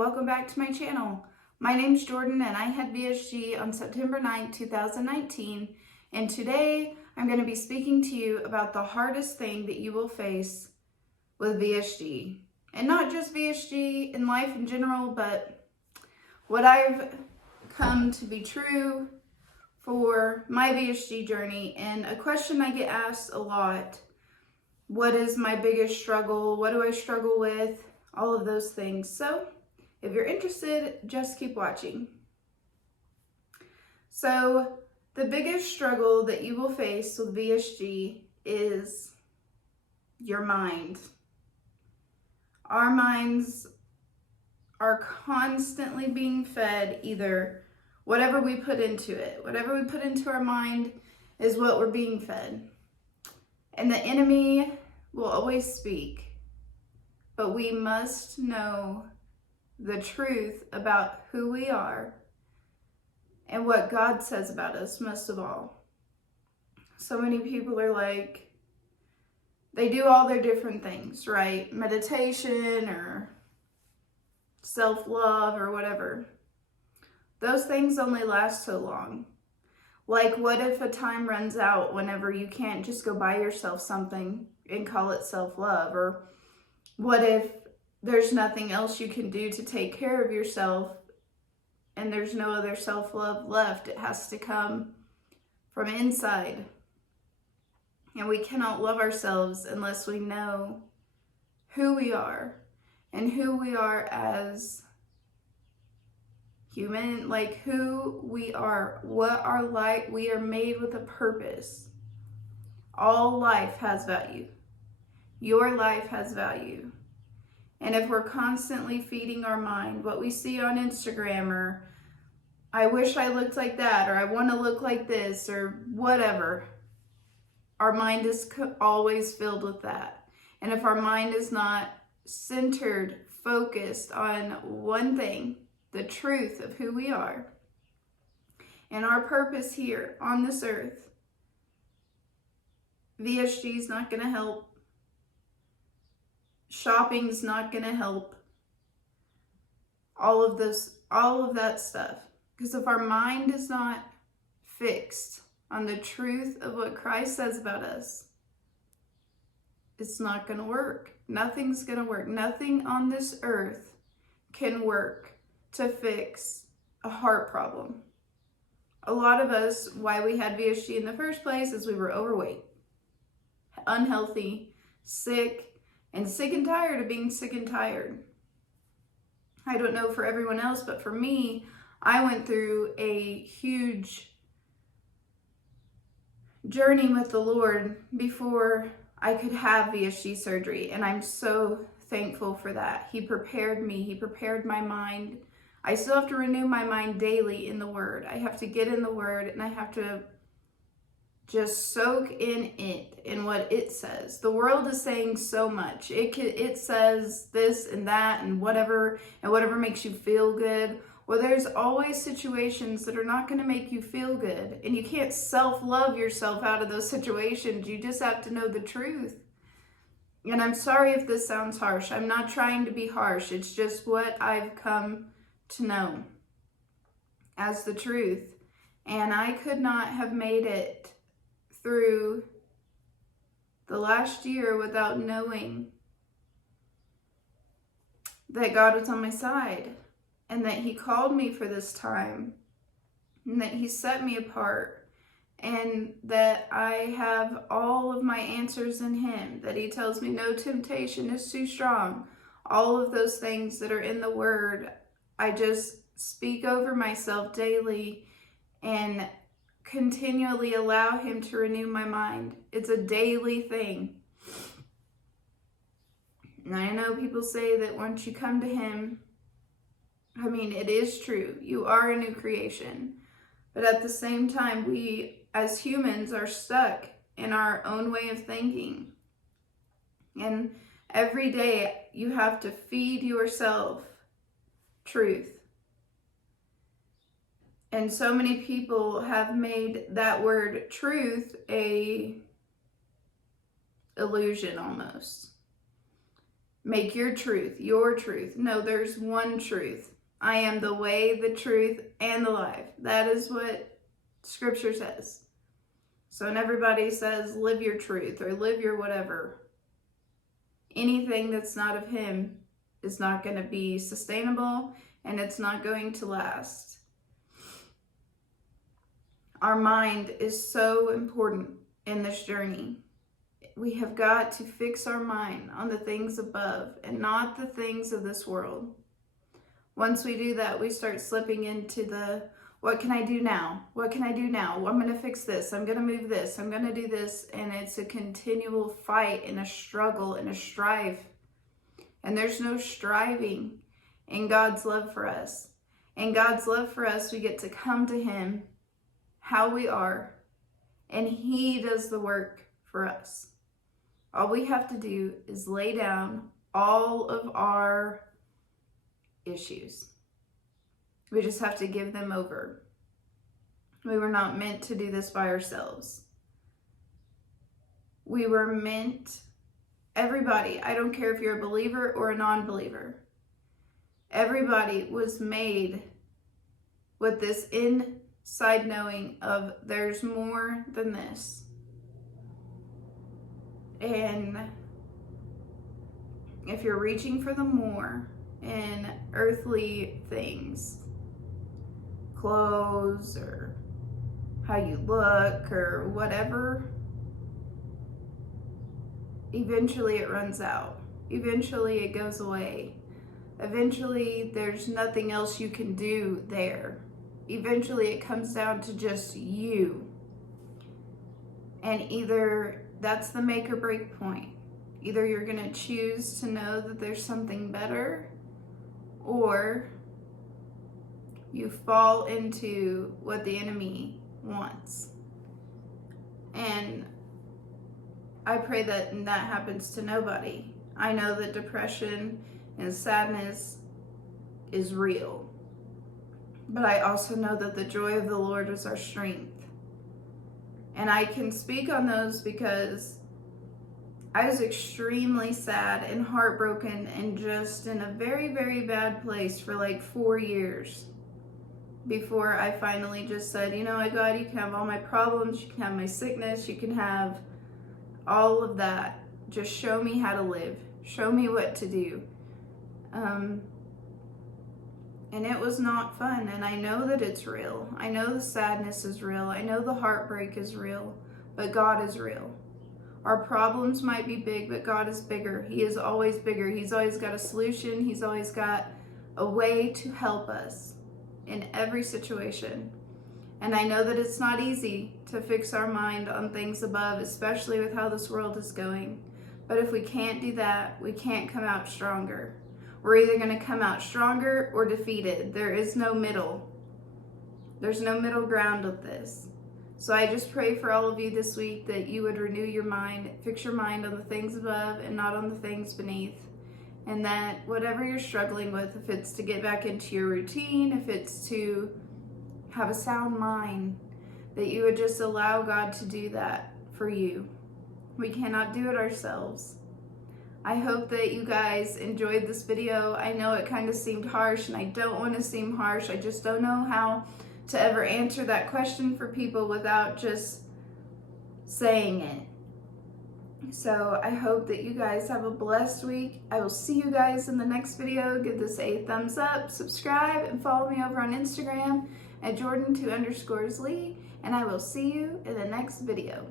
welcome back to my channel. My name's Jordan and I had VSG on September 9th, 2019, and today I'm going to be speaking to you about the hardest thing that you will face with VSG. And not just VSG in life in general, but what I've come to be true for my VSG journey. And a question I get asked a lot: what is my biggest struggle? What do I struggle with? All of those things. So if you're interested, just keep watching. So the biggest struggle that you will face with VSG is your mind. Our minds are constantly being fed either whatever we put into it. Whatever we put into our mind is what we're being fed. And the enemy will always speak. But we must know the truth about who we are and what God says about us, most of all. So many people are like, they do all their different things, right? Meditation or self-love or whatever. Those things only last so long. Like, what if a time runs out whenever you can't just go buy yourself something and call it self-love? Or what if there's nothing else you can do to take care of yourself and there's no other self-love left? It has to come from inside. And we cannot love ourselves unless we know who we are and who we are as human, like who we are, what our life, we are made with a purpose. All life has value. Your life has value. And if we're constantly feeding our mind what we see on Instagram, or I wish I looked like that, or I want to look like this, or whatever, our mind is always filled with that. And if our mind is not centered, focused on one thing, the truth of who we are and our purpose here on this earth, VSG is not going to help. Shopping's not going to help. All of that stuff. Because if our mind is not fixed on the truth of what Christ says about us, it's not going to work. Nothing's going to work. Nothing on this earth can work to fix a heart problem. A lot of us, why we had VSG in the first place, is we were overweight, unhealthy, sick, and sick and tired of being sick and tired. I don't know for everyone else, but for me, I went through a huge journey with the Lord before I could have VSG surgery, and I'm so thankful for that. He prepared me. He prepared my mind. I still have to renew my mind daily in the Word. I have to get in the Word, and I have to just soak in it, in what it says. The world is saying so much. It says this and that and whatever makes you feel good. Well, there's always situations that are not going to make you feel good, and you can't self-love yourself out of those situations. You just have to know the truth. And I'm sorry if this sounds harsh. I'm not trying to be harsh. It's just what I've come to know as the truth. And I could not have made it through the last year without knowing that God was on my side, and that He called me for this time, and that He set me apart, and that I have all of my answers in Him, that He tells me no temptation is too strong. All of those things that are in the Word, I just speak over myself daily and continually allow Him to renew my mind. It's a daily thing. And I know people say that once you come to Him, I mean, it is true. You are a new creation. But at the same time, we as humans are stuck in our own way of thinking. And every day you have to feed yourself truth. And so many people have made that word truth a illusion almost. make your truth your truth. No, there's one truth. I am the way, the truth, and the life. That is what Scripture says. So when everybody says, live your truth or live your whatever, anything that's not of Him is not going to be sustainable and it's not going to last. Our mind is so important in this journey. We have got to fix our mind on the things above and not the things of this world. Once we do that, we start slipping into the, what can I do now? What can I do now? Well, I'm going to fix this. I'm going to move this. I'm going to do this. And it's a continual fight and a struggle and a strife. And there's no striving in God's love for us. In God's love for us, we get to come to Him how we are, and He does the work for us. All we have to do is lay down all of our issues. We just have to give them over. We were not meant to do this by ourselves. We were meant, everybody, I don't care if you're a believer or a non-believer, everybody was made with this inside knowing of there's more than this. And if you're reaching for the more in earthly things, clothes or how you look or whatever, eventually it runs out. Eventually it goes away. Eventually there's nothing else you can do there. Eventually it comes down to just you. And either that's the make or break point. Either you're going to choose to know that there's something better, or you fall into what the enemy wants. And I pray that that happens to nobody. I know that depression and sadness is real. But I also know that the joy of the Lord is our strength. And I can speak on those because I was extremely sad and heartbroken and just in a very, very bad place for like 4 years before I finally just said, you know what, God, you can have all my problems, you can have my sickness, you can have all of that. Just show me how to live. Show me what to do. And it was not fun, and I know that it's real. I know the sadness is real. I know the heartbreak is real, but God is real. Our problems might be big, but God is bigger. He is always bigger. He's always got a solution. He's always got a way to help us in every situation. And I know that it's not easy to fix our mind on things above, especially with how this world is going. But if we can't do that, we can't come out stronger. We're either going to come out stronger or defeated. There is no middle. There's no middle ground with this. So I just pray for all of you this week that you would renew your mind, fix your mind on the things above and not on the things beneath. And that whatever you're struggling with, if it's to get back into your routine, if it's to have a sound mind, that you would just allow God to do that for you. We cannot do it ourselves. I hope that you guys enjoyed this video. I know it kind of seemed harsh, and I don't want to seem harsh. I just don't know how to ever answer that question for people without just saying it. So I hope that you guys have a blessed week. I will see you guys in the next video. Give this a thumbs up, subscribe, and follow me over on Instagram at jordyntlee, and I will see you in the next video.